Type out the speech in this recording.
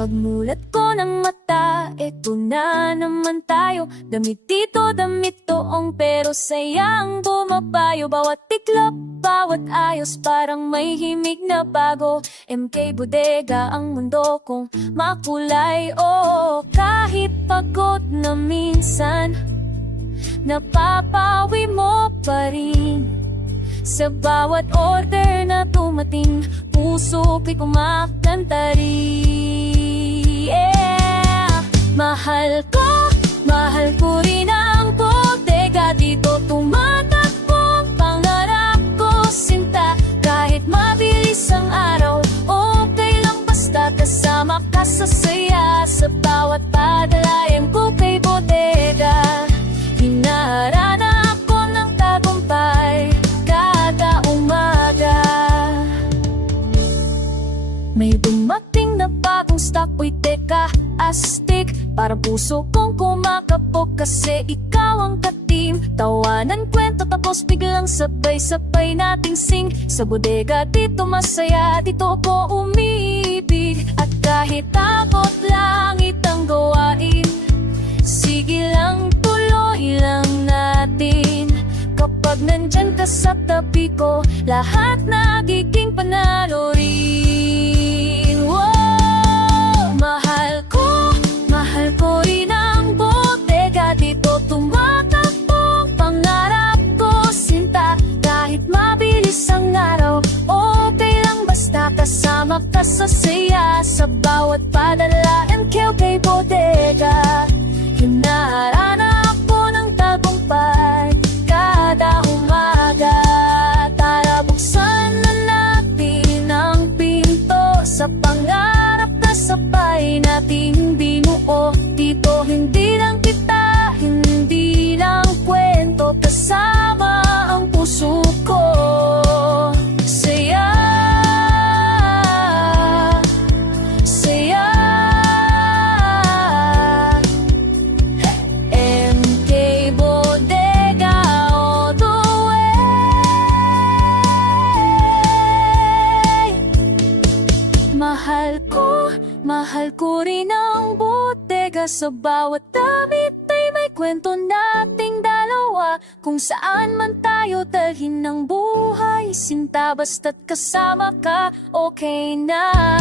Pagmulat ko ng mata, eto na naman tayo. Damit dito, damit doong, pero sayang bumabayo. Bawat tiklop, bawat ayos, parang may himig na bago. MK Bodega ang mundo kong makulay. Oh, kahit pagod na minsan, napapawi mo pa rin. Sa bawat order na tumating, puso ko'y kumakanta rin. Yeah! Mahal ko rin ang bodega. Dito tumatakbo pangarap ko, sinta. Kahit mabilis ang araw, okay lang basta kasama ka sa saya. Sa bawat padalayan ko kay bodega, hinaharana ako ng tagumpay kada umaga. May dumating na bagong stock, uy teka, astig. Para puso kong kumakapog kasi ikaw ang ka-team. Tawanan, kwento, tapos biglang sabay-sabay nating sing. Sa bodega dito masaya, dito ko umiibig. At kahit takot langit ang gawain, sige lang, tuloy lang natin. Kapag nandyan ka sa tabi ko, lahat nagiging panalo rin. Wow! Mahal ko rin ang bodega. Dito tumatakbo pangarap ko, sinta. Kahit mabilis ang araw, okay lang basta kasama ka sa saya. Sa bawat padala, MK Bodega, hinaharana ako ng tagumpay kada umaga. Tara, buksan na natin ang pinto sa pangarap na sabay nating binuo. Dito hindi lang kita, hindi lang kwento, kasama ang puso ko. Saya, saya, MK Bodega all the way. Mahal ko rin ang bodega. Sa bawat damit ay may kwento nating dalawa. Kung saan man tayo dalhin ng buhay, sinta basta't kasama ka, okay na.